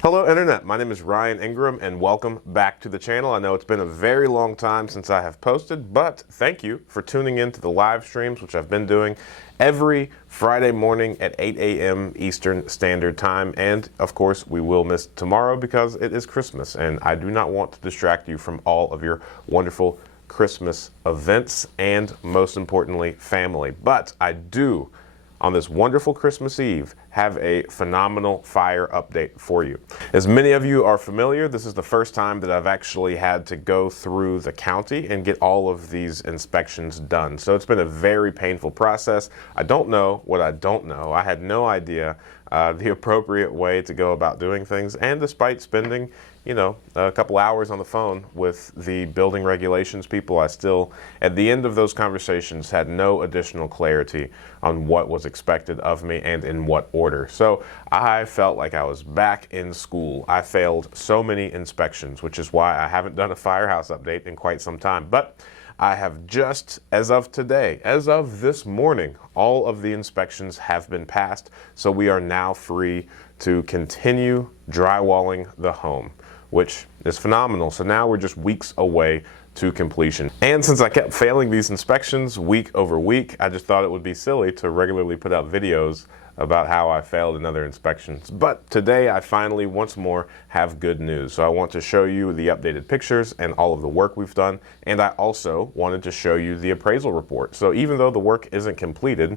Hello Internet, my name is Ryan Ingram and welcome back to the channel. I know it's been a very long time since I have posted, but thank you for tuning in to the live streams, which I've been doing every Friday morning at 8 a.m. Eastern Standard Time. And of course, we will miss tomorrow because it is Christmas and I do not want to distract you from all of your wonderful Christmas events and, most importantly, family. But I do, on this wonderful Christmas Eve, have a phenomenal fire update for you. As many of you are familiar, this is the first time that I've actually had to go through the county and get all of these inspections done. So it's been a very painful process. I don't know what I don't know. I had no idea the appropriate way to go about doing things, and despite spending a couple hours on the phone with the building regulations people, I still, at the end of those conversations, had no additional clarity on what was expected of me and in what order. So I felt like I was back in school. I failed so many inspections, which is why I haven't done a firehouse update in quite some time. But I have just, as of today, as of this morning, all of the inspections have been passed. So we are now free to continue drywalling the home, which is phenomenal. So now we're just weeks away to completion. And since I kept failing these inspections week over week, I just thought it would be silly to regularly put out videos about how I failed in other inspections. But today I finally once more have good news. So I want to show you the updated pictures and all of the work we've done. And I also wanted to show you the appraisal report. So even though the work isn't completed,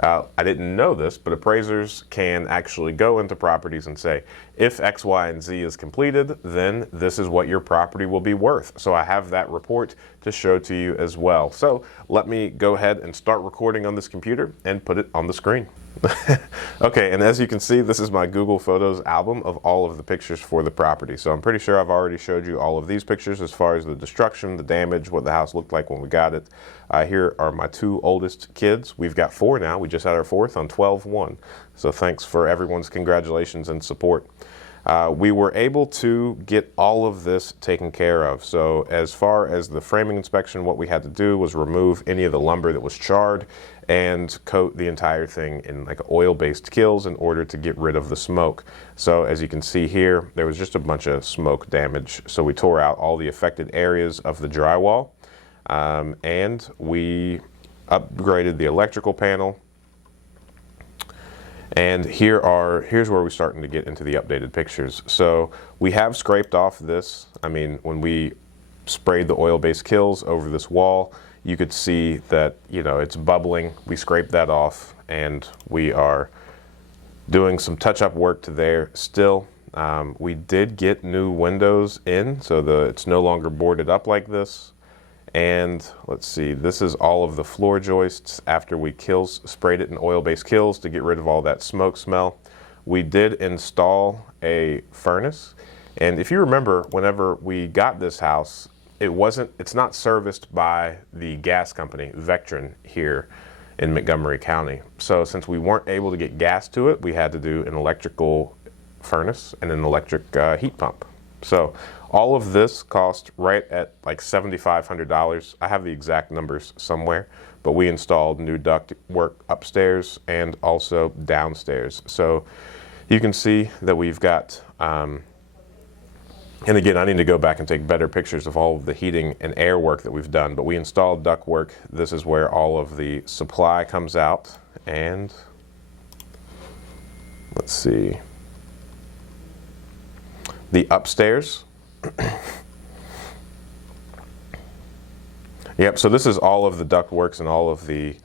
I didn't know this, but appraisers can actually go into properties and say, if X, Y, and Z is completed, then this is what your property will be worth. So I have that report to show to you as well. So let me go ahead and start recording on this computer and put it on the screen. Okay, and as you can see, this is my Google Photos album of all of the pictures for the property. So I'm pretty sure I've already showed you all of these pictures as far as the destruction, the damage, what the house looked like when we got it. Here are my two oldest kids. We've got four now. We just had our fourth on 12/1. So thanks for everyone's congratulations and support. We were able to get all of this taken care of. So as far as the framing inspection, what we had to do was remove any of the lumber that was charred and coat the entire thing in like oil-based kills in order to get rid of the smoke. So as you can see here, there was just a bunch of smoke damage. So we tore out all the affected areas of the drywall, and we upgraded the electrical panel. And here's where we're starting to get into the updated pictures. So we have scraped off this. I mean, when we sprayed the oil-based kills over this wall, you could see that, it's bubbling. We scraped that off and we are doing some touch-up work to there still. We did get new windows in, so it's no longer boarded up like this. And let's see, this is all of the floor joists after we sprayed it in oil-based kills to get rid of all that smoke smell. We did install a furnace. And if you remember, whenever we got this house, it's not serviced by the gas company, Vectron, here in Montgomery County. So since we weren't able to get gas to it, we had to do an electrical furnace and an electric heat pump. So all of this cost right at like $7,500. I have the exact numbers somewhere, but we installed new duct work upstairs and also downstairs. So you can see that we've got, and again, I need to go back and take better pictures of all of the heating and air work that we've done, but we installed duct work. This is where all of the supply comes out. And let's see. The upstairs. Yep, so this is all of the ductworks and all of the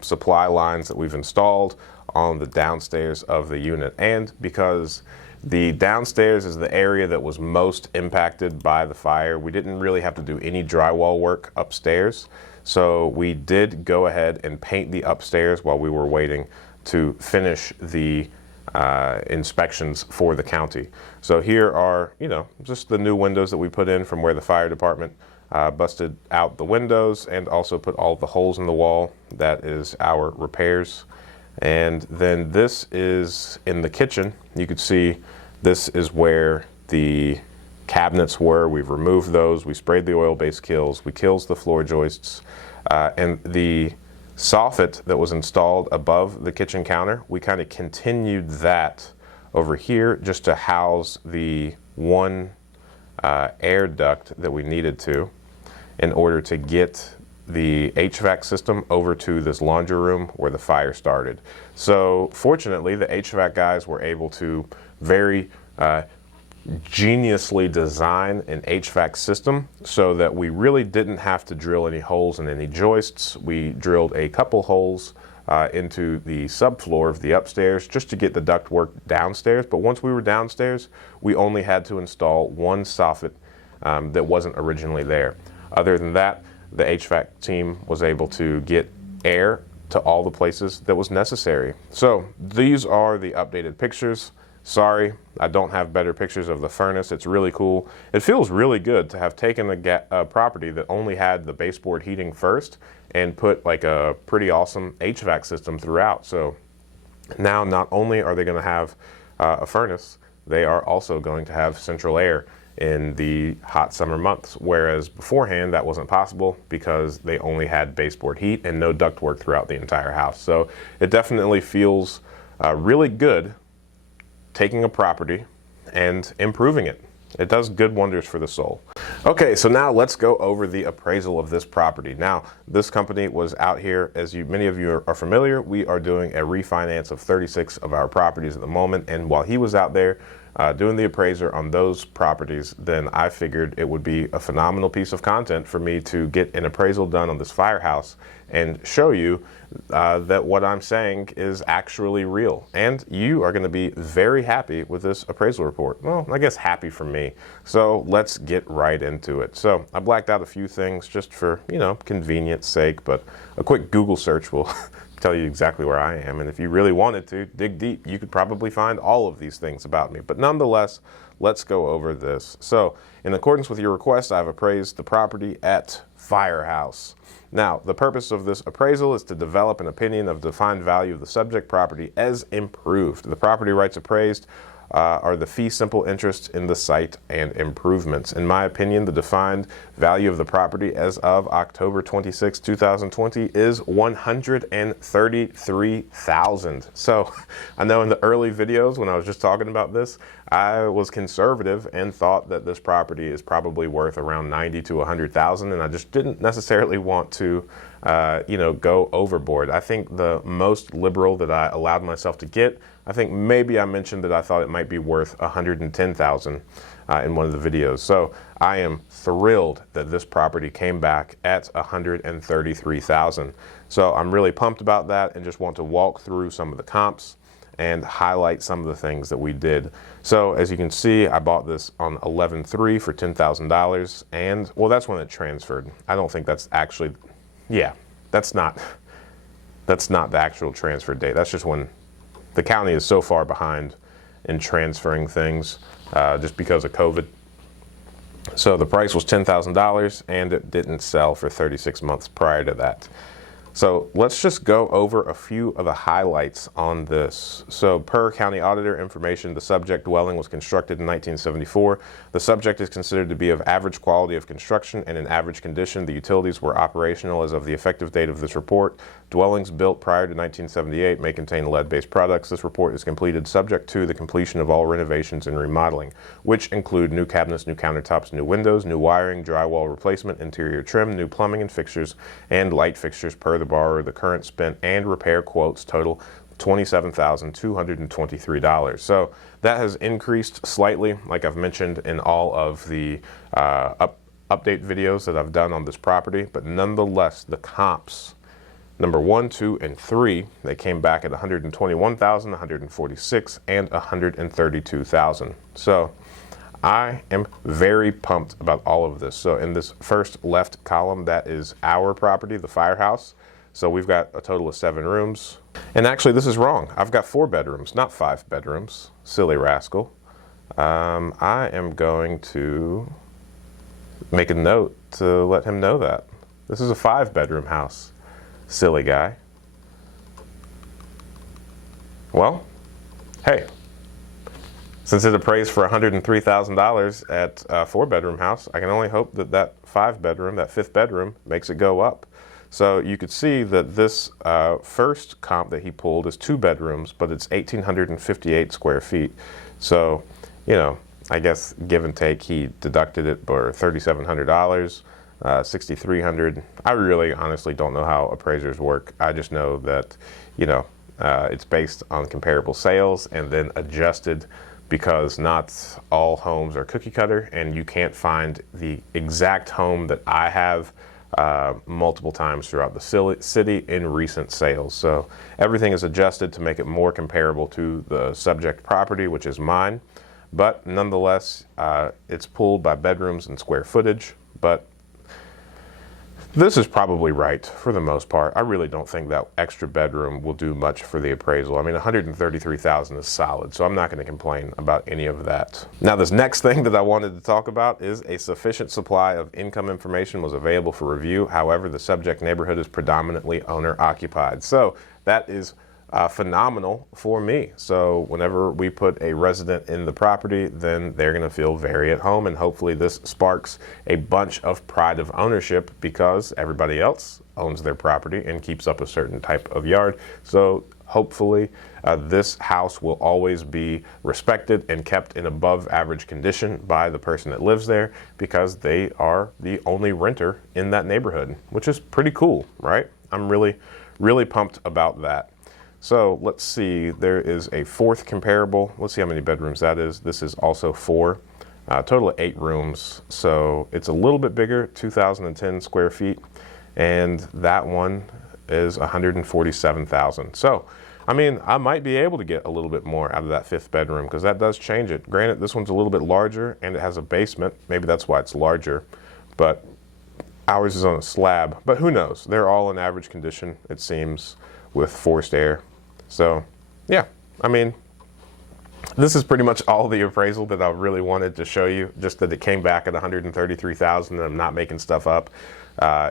supply lines that we've installed on the downstairs of the unit. And because the downstairs is the area that was most impacted by the fire, we didn't really have to do any drywall work upstairs. So we did go ahead and paint the upstairs while we were waiting to finish the inspections for the county. So here are, just the new windows that we put in from where the fire department busted out the windows and also put all the holes in the wall. That is our repairs. And then this is in the kitchen. You could see this is where the cabinets were. We've removed those. We sprayed the oil-based kills. We killed the floor joists. And the soffit that was installed above the kitchen counter, we kind of continued that over here just to house the one air duct that we needed to in order to get the HVAC system over to this laundry room where the fire started. So fortunately, the HVAC guys were able to very geniusly design an HVAC system so that we really didn't have to drill any holes in any joists. We drilled a couple holes into the subfloor of the upstairs just to get the ductwork downstairs. But once we were downstairs, we only had to install one soffit that wasn't originally there. Other than that, the HVAC team was able to get air to all the places that was necessary. So these are the updated pictures. Sorry, I don't have better pictures of the furnace. It's really cool. It feels really good to have taken a property that only had the baseboard heating first and put like a pretty awesome HVAC system throughout. So now not only are they going to have a furnace, they are also going to have central air in the hot summer months, whereas beforehand that wasn't possible because they only had baseboard heat and no ductwork throughout the entire house. So it definitely feels really good taking a property and improving it. It does good wonders for the soul. Okay, so now let's go over the appraisal of this property. Now, this company was out here, as many of you are familiar, we are doing a refinance of 36 of our properties at the moment, and while he was out there doing the appraiser on those properties, then I figured it would be a phenomenal piece of content for me to get an appraisal done on this firehouse and show you that what I'm saying is actually real. And you are going to be very happy with this appraisal report. Well, I guess happy for me. So let's get right into it. So I blacked out a few things just for, convenience sake, but a quick Google search will tell you exactly where I am. And if you really wanted to dig deep, you could probably find all of these things about me. But nonetheless, let's go over this. So in accordance with your request, I've appraised the property at Firehouse. Now, the purpose of this appraisal is to develop an opinion of the defined value of the subject property as improved. The property rights appraised are the fee simple interest in the site and improvements. In my opinion, the defined value of the property as of October 26, 2020 is $133,000. So I know in the early videos when I was just talking about this, I was conservative and thought that this property is probably worth around 90 to 100,000, and I just didn't necessarily want to go overboard. I think the most liberal that I allowed myself to get, I think maybe I mentioned that I thought it might be worth 110,000 in one of the videos. So I am thrilled that this property came back at 133,000. So I'm really pumped about that and just want to walk through some of the comps and highlight some of the things that we did. So as you can see, I bought this on 11/3 for $10,000, and well, that's when it transferred. I don't think that's actually, that's not the actual transfer date. That's just when the county is so far behind in transferring things just because of COVID. So the price was $10,000 and it didn't sell for 36 months prior to that. So let's just go over a few of the highlights on this. So per county auditor information, the subject dwelling was constructed in 1974. The subject is considered to be of average quality of construction and in average condition. The utilities were operational as of the effective date of this report. Dwellings built prior to 1978 may contain lead-based products. This report is completed subject to the completion of all renovations and remodeling, which include new cabinets, new countertops, new windows, new wiring, drywall replacement, interior trim, new plumbing and fixtures, and light fixtures per the borrower. The current spent and repair quotes total $27,223. So that has increased slightly, like I've mentioned in all of the update videos that I've done on this property, but nonetheless, the comps, number 1, 2, and 3, they came back at 121,000, 146, and 132,000. So I am very pumped about all of this. So in this first left column, that is our property, the Firehouse. So we've got a total of 7 rooms. And actually, this is wrong. I've got 4 bedrooms, not 5 bedrooms. Silly rascal. I am going to make a note to let him know that. This is a 5-bedroom house. Silly guy. Well, hey. Since it appraised for $103,000 at a 4-bedroom house, I can only hope that that 5-bedroom, that 5th bedroom, makes it go up. So you could see that this first comp that he pulled is 2 bedrooms, but it's 1,858 square feet. So, you know, I guess give and take, he deducted it for $3,700, $6,300. I really honestly don't know how appraisers work. I just know that, you know, it's based on comparable sales and then adjusted, because not all homes are cookie cutter, and you can't find the exact home that I have multiple times throughout the city in recent sales. So everything is adjusted to make it more comparable to the subject property, which is mine. But nonetheless, it's pulled by bedrooms and square footage. But this is probably right for the most part. I really don't think that extra bedroom will do much for the appraisal. I mean, $133,000 is solid, so I'm not going to complain about any of that. Now, this next thing that I wanted to talk about is a sufficient supply of income information was available for review. However, the subject neighborhood is predominantly owner occupied. So that is phenomenal for me. So whenever we put a resident in the property, then they're going to feel very at home, and hopefully this sparks a bunch of pride of ownership, because everybody else owns their property and keeps up a certain type of yard. So hopefully this house will always be respected and kept in above average condition by the person that lives there, because they are the only renter in that neighborhood, which is pretty cool, right? I'm really pumped about that. So let's see, there is a fourth comparable. Let's see how many bedrooms that is. This is also 4, total of 8 rooms. So it's a little bit bigger, 2,010 square feet. And that one is 147,000. So, I mean, I might be able to get a little bit more out of that 5th bedroom, because that does change it. Granted, this one's a little bit larger and it has a basement. Maybe that's why it's larger, but ours is on a slab. But who knows? They're all in average condition, it seems, with forced air. So yeah, I mean, this is pretty much all the appraisal that I really wanted to show you, just that it came back at $133,000 and I'm not making stuff up.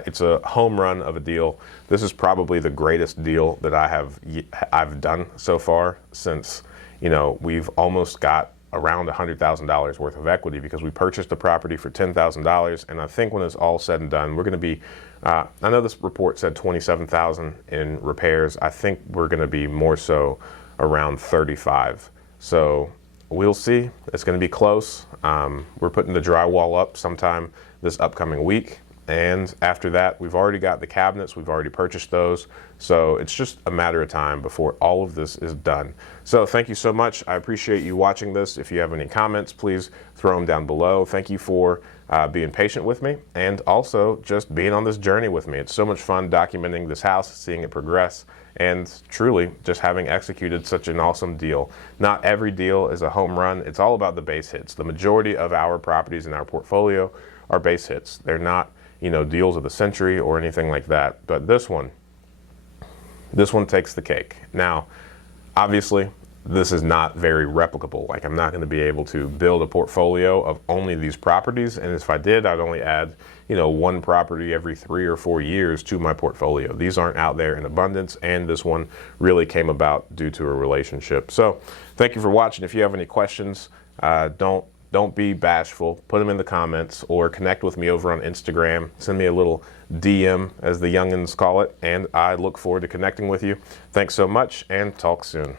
It's a home run of a deal. This is probably the greatest deal that I've done so far, since, you know, we've almost got around $100,000 worth of equity, because we purchased the property for $10,000, and I think when it's all said and done, we're going to be, I know this report said $27,000 in repairs. I think we're going to be more so around 35. So we'll see. It's going to be close. We're putting the drywall up sometime this upcoming week. And after that, we've already got the cabinets. We've already purchased those. So it's just a matter of time before all of this is done. So thank you so much. I appreciate you watching this. If you have any comments, please throw them down below. Thank you for being patient with me, and also just being on this journey with me. It's so much fun documenting this house, seeing it progress, and truly just having executed such an awesome deal. Not every deal is a home run. It's all about the base hits. The majority of our properties in our portfolio are base hits. They're not, you know, deals of the century or anything like that. But this one takes the cake. Now, obviously, this is not very replicable. Like, I'm not going to be able to build a portfolio of only these properties. And if I did, I'd only add, you know, 1 property every 3 or 4 years to my portfolio. These aren't out there in abundance. And this one really came about due to a relationship. So thank you for watching. If you have any questions, don't be bashful. Put them in the comments, or connect with me over on Instagram. Send me a little DM, as the youngins call it, and I look forward to connecting with you. Thanks so much, and talk soon.